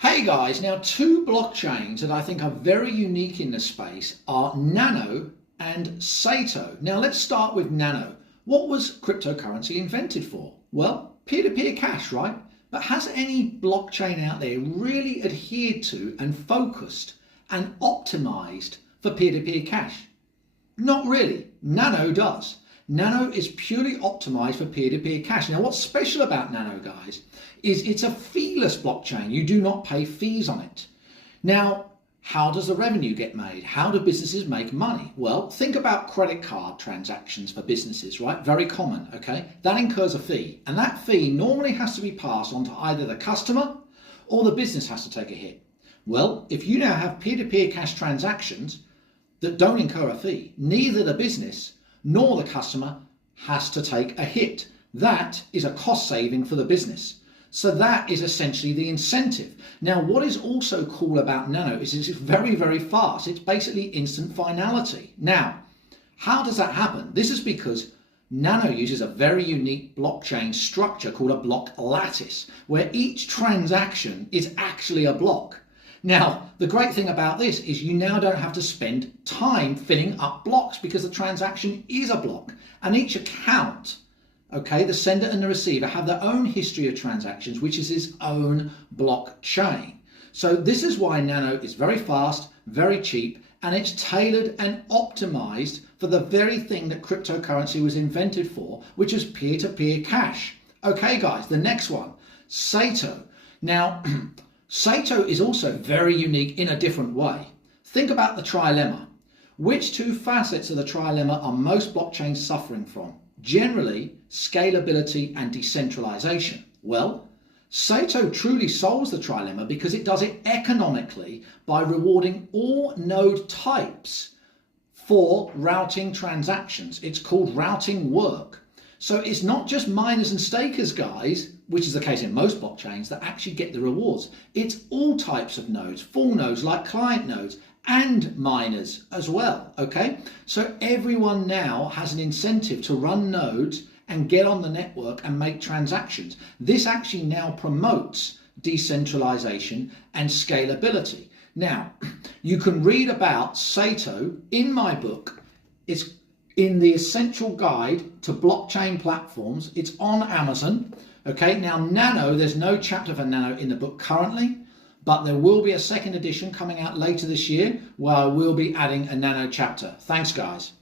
Hey guys, now two blockchains that I think are very unique in the space are Nano and Sato. Now let's start with Nano. What was cryptocurrency invented for? Well, peer-to-peer cash, right? But has any blockchain out there really adhered to and focused and optimized for peer-to-peer cash? Not really. Nano does. Nano is purely optimized for peer-to-peer cash. Now, what's special about Nano, guys, is it's a feeless blockchain. You do not pay fees on it. Now, how does the revenue get made? How do businesses make money? Well, think about credit card transactions for businesses, right? Very common, okay? That incurs a fee, and that fee normally has to be passed on to either the customer or the business has to take a hit. Well, if you now have peer-to-peer cash transactions that don't incur a fee, neither the business nor the customer has to take a hit. That is a cost saving for the business. So that is essentially the incentive. Now, what is also cool about Nano is it's very, very fast. It's basically instant finality. Now, how does that happen? This is because Nano uses a very unique blockchain structure called a block lattice, where each transaction is actually a block. Now, the great thing about this is you now don't have to spend time filling up blocks because the transaction is a block. And each account, okay, the sender and the receiver have their own history of transactions, which is its own blockchain. So this is why Nano is very fast, very cheap, and it's tailored and optimized for the very thing that cryptocurrency was invented for, which is peer-to-peer cash. Okay, guys, the next one, Sato. Now, Sato is also very unique in a different way. Think about the trilemma. Which two facets of the trilemma are most blockchains suffering from? Generally, scalability and decentralization. Well, Sato truly solves the trilemma because it does it economically by rewarding all node types for routing transactions. It's called routing work. So it's not just miners and stakers, guys, which is the case in most blockchains, that actually get the rewards. It's all types of nodes, full nodes like client nodes, and miners as well, okay? So everyone now has an incentive to run nodes and get on the network and make transactions. This actually now promotes decentralization and scalability. Now, you can read about Sato in my book. It's in the Essential Guide to Blockchain Platforms. It's on Amazon. Okay, now Nano, there's no chapter for Nano in the book currently, but there will be a second edition coming out later this year where I will be adding a Nano chapter. Thanks, guys.